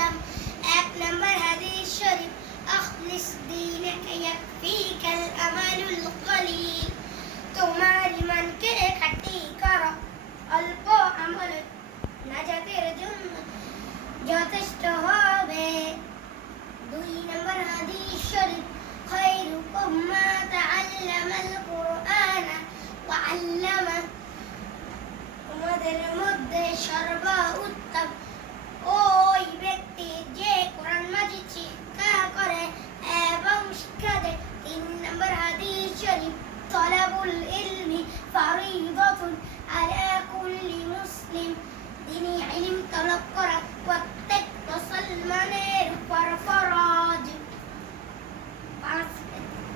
সাল্লাম। 1 নম্বর হাদিস শরীফ, আখলিস দীনকা ইয়াকফিকাল আমালুল কলিল। তোমার ঈমানকে খাঁটি করো, অল্প আমল নাজাতের জন্য যথেষ্ট হবে। 2 নম্বর হাদিস শরীফ, খায়রুকুম মা তাআল্লামাল কুরআনা ওয়া আল্লামা। তোমাদের মধ্যে সর্বোত্তম ওই ব্যক্তি যে কোরআন মাজিদ শিক্ষা করে এবং শিক্ষা দেয়। 3 নম্বর হাদিস শরীফ, তলাবুল ইলমি ফারিদাতুন আলা কুল্লি মুসলিম। দ্বীনি ইলম তলব করা প্রত্যেক মুসলমানের উপর ফরজ।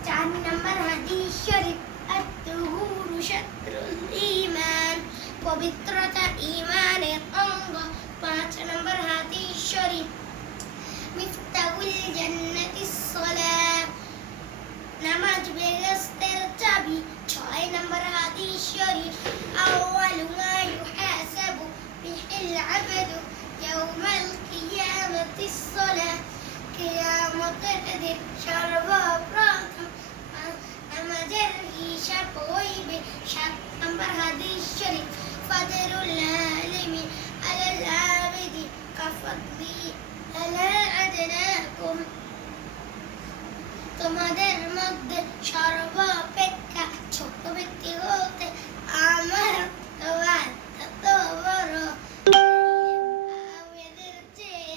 4 নম্বর হাদিস শরীফ, আত-তুহুরু শাত্রুল ঈমান। পবিত্রতা ঈমানের অঙ্গ। 5 নম্বর হাদিস শরীফ, মিফতাহুল জান্নাতিস সালাত। নামাজ বেহেশতের চাবি। 6 নম্বর হাদিস শরীফ, আউয়ালু মা ইউহাসাবু বিহিল আবদু ইয়াউমাল কিয়ামাতিস সালাত। কিয়ামতের দিন সর্বপ্রথম নামাজের হিসাব হইবে। 7 নম্বর হাদিস শরীফ, ফাদলুল আলিমি আলাল আবিদি কাফদলি আলা আদনাকুম। তোমাদের মধ্যে সর্বাপেক্ষা ছোট ব্যক্তি হতে আমার তত বড়। আমাদের চেয়ে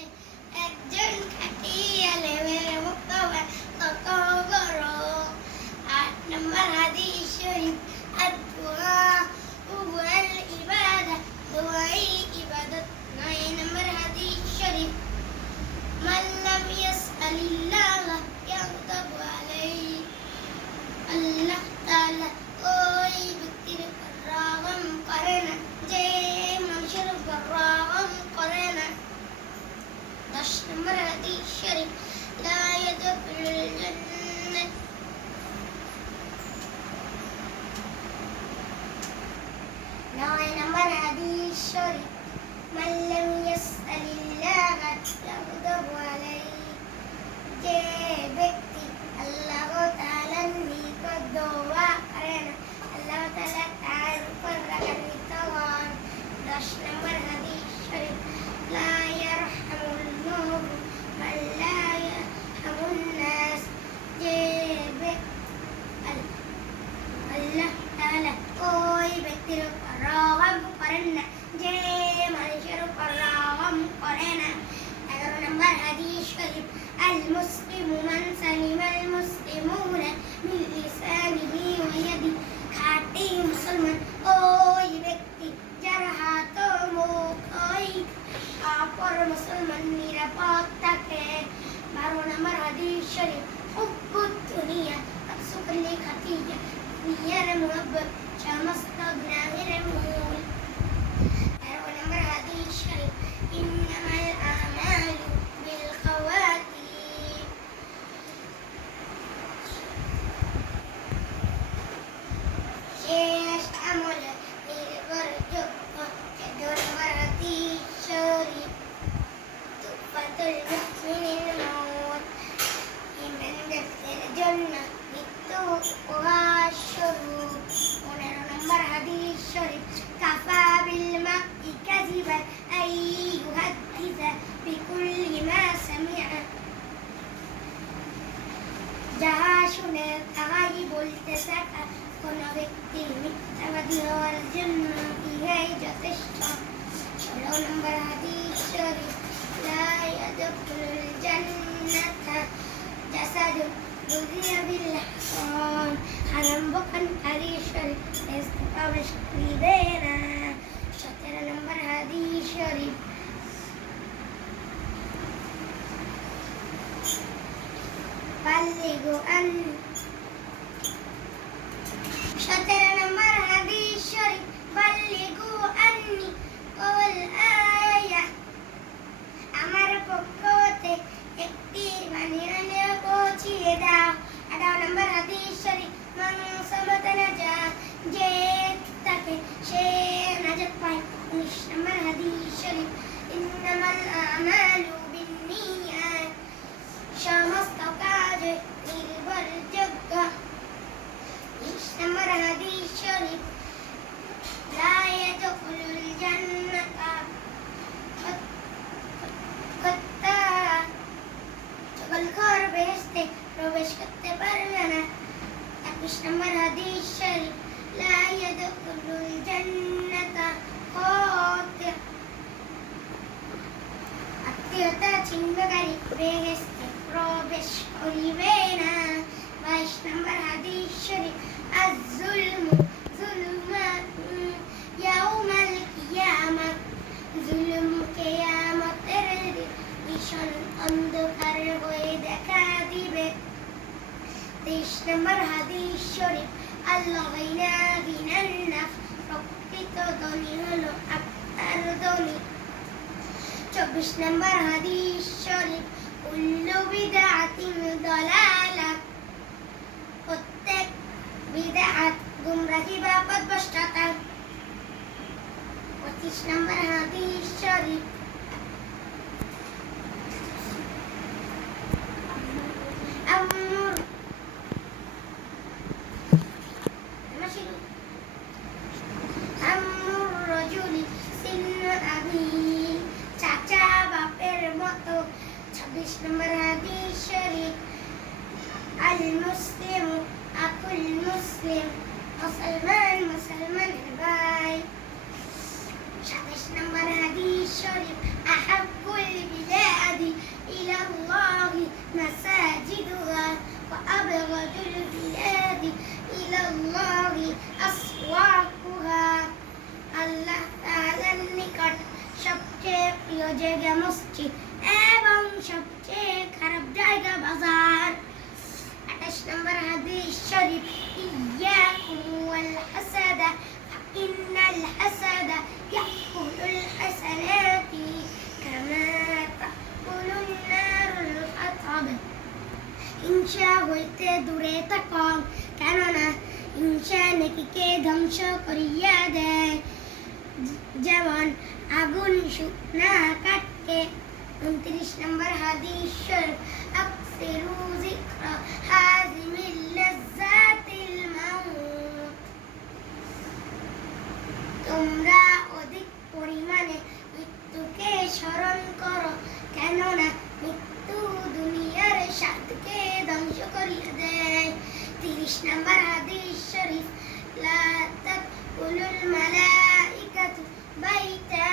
একজন খাঁটি আলেমের মুক্তবান তত বড়। 8 নম্বর হাদিস শরীফ, আদ-দুআ ওয়াল ইবাদা। দুআই ইবাদত। 9 নম্বর হাদিস শরীফ, মান লাম ইয়াসআলিল্লাহ ইয়াগদাবু আলাইহি। আল্লাহ তাআলা ওই ব্যক্তির উপর রাগম করে না যে মানুষের উপর রাগম করে না। 10 নম্বর হাদিস শরীফ, লা ইয়াদখুলুল জান্নাত 9 নম্বর হাদিস শরীফ, মান লাম ইয়াসআলিল্লাহ ইয়াগদাবু আলাইহি। যে ব্যক্তি আল্লাহ তাআলার নিকট দোয়া করে না, আল্লাহ তাআলা তার উপর রাগান্বিত হন। 10 নম্বর হাদিস শরীফ, লা ইয়ারহামুল্লাহু মান লা ইয়ারহামুন নাস। যে আল্লাহ তাআলা ওই ব্যক্তির উপর রহম করেন না যে মানুষের উপর রহম করে না। 11 নম্বর হাদিস শরীফ, আল মুসলিমু মান সালিমাল মুসলিমুনা মিন লিসানিহি ওয়া ইয়াদিহি। খাঁটি মুসলমান ওই ব্যক্তি যার হাত ও মুখ ওই অপর মুসলমান নিরাপদ থাকে। 12 নম্বর হাদিস শরীফ, হুব্বুদ দুনিয়া আকসুকুল্লি খাতিয়া। দুনিয়ার মুহাব্বত সমস্ত গুনাহের মূল। 13 নম্বর হাদিস শরীফ, ইন্নামাল আমালু বিল খাওয়াতিম। শেষ আমল নির্ভরযোগ্য। 14 নম্বর হাদিস শরীফ, তুফাতুল মুমিনিন মউত। ঈমানদারদের জন্য মৃত্যু উপহাস স্বরূপ। 15 নম্বর হাদিস শরীফ, কাফা বিল মারই কাযিবান আন ইউহাদ্দিসা বিকুল্লি মা সামিআ। যাহা শুনে তাহাই বলতে থাকা। কোন ব্যক্তি মিথ্যাবাদী হওয়ার জন্য ইহাই যথেষ্ট। 16 নম্বর হাদিস শরীফ, লা ইয়াদখুলুল জান্নাতা জাসাদুন রুদিয়া বিল হারাম। হারাম বখানকারী শরীফ বেহেশতে প্রবেশ করিবে না। 17 নম্বর হাদিস শরীফ, বাল্লিগু আন্নি। 17 নম্বর হাদিস শরীফ, বাল্লিগু আন্নি ওয়াল আয়া। আমার পক্ষ হতে একটি বাণী পৌঁছিয়ে দাও। 18 নম্বর হাদিস শরীফ, মান সামাতা নাজা। যে তাকে সে নাজাত পায়। 19 নম্বর হাদিস শরীফ, ইন্নামাল আমালু বিন দুনিয়ায় সমস্ত কাজে নির্ভরযোগ্য। 20 নম্বর হাদিস শরীফ, লা ইয়াদখুলুল জান্নাতা কুত্তারা, ছাগলখোর বেহেশতে প্রবেশ করতে পারবে না। 21 নম্বর হাদিস শরীফ, লা ইয়াদখুলুল জান্নাতা খাতির, আত্মীয়তা ছিন্নকারী বেহেশতে প্রবেশ করিবে না। 22 নম্বর হাদিস শরীফ, আয-যুলমু যুলুমাতুন ইয়াউমাল কিয়ামাহ, জুলুম কিয়ামতের দিন ভীষণ অন্ধকার হয়ে দেখা দিবে। 23 নম্বর হাদিস শরীফ, আল্লাহ গিনা গিনান নাফস, প্রকৃত ধনী হলো আপনার ধনী। 24 নম্বর হাদিস শরীফ, কুল্লু বিদআতিন দালালাহ, প্রত্যেক বিদআত গুমরাহি বা পথভ্রষ্টতা। 25 নম্বর হাদিস শরীফ, আমর আমর রজুলি সিন্নু আবি, চাচা বাপের মতো। 26 নম্বর হাদিস শরীফ, আল মুসলিমু আকুল মুসলিম, মুসলমান মুসলমানের ভাই। 27 নম্বর হাদিস শরীফ, আহাব্বুল বিলাদি ইলাল্লাহি মাসাজিদুহা ওয়া আবগাদুল বিলাদি ইলাল্লাহি আসওয়াকুহা, আল্লাহ তাআলার নিকট সবচেয়ে প্রিয় জায়গা মসজিদ এবং সবচেয়ে খারাপ জায়গা বাজার। 28 নম্বর হাদিস শরীফ, ইয়াকুম ওয়াল হাসাদা ফাইন্নাল হাসাদা ইয়াকুলুল হাসানাতি কামা তাকুলুন নারুল হাতাব, হিংসা হইতে দূরে থাকো, কেননা হিংসা নেকিকে ধ্বংস করিয়া দেয়, যেমন আগুন শুকনা কাঠকে। 29 নম্বর হাদিস শরীফ, আকসিরু যিকরা হাযিমিল লাযযাতিল মাউত, তোমরা অধিক পরিমাণে মৃত্যুকে স্মরণ করো, কেননা মৃত্যু দুনিয়ার স্বাদকে ধ্বংস করিয়া দেয়। 30 নম্বর হাদিস শরীফ, লা তাদখুলুল মালাইকাতু বাইতা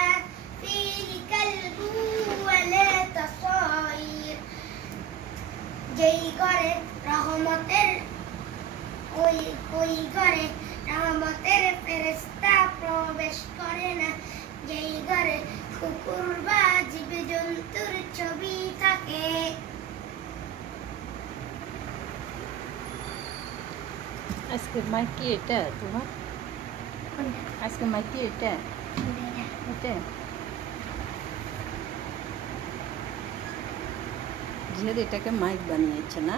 ফীহি কালবু ওয়া লা তাসাইর, যেই ঘরে রহমতের ওই ঘরে রহমতের ফেরেশতা প্রবেশ করে না, যেই ঘরে কুকুর বা জীবজন্তুর ছবি থাকে। আজকের মাইক কি এটা তোমার? আজকের মাইক কি এটা? এটা জিহাদ এটাকে মাইক বানিয়েছে না?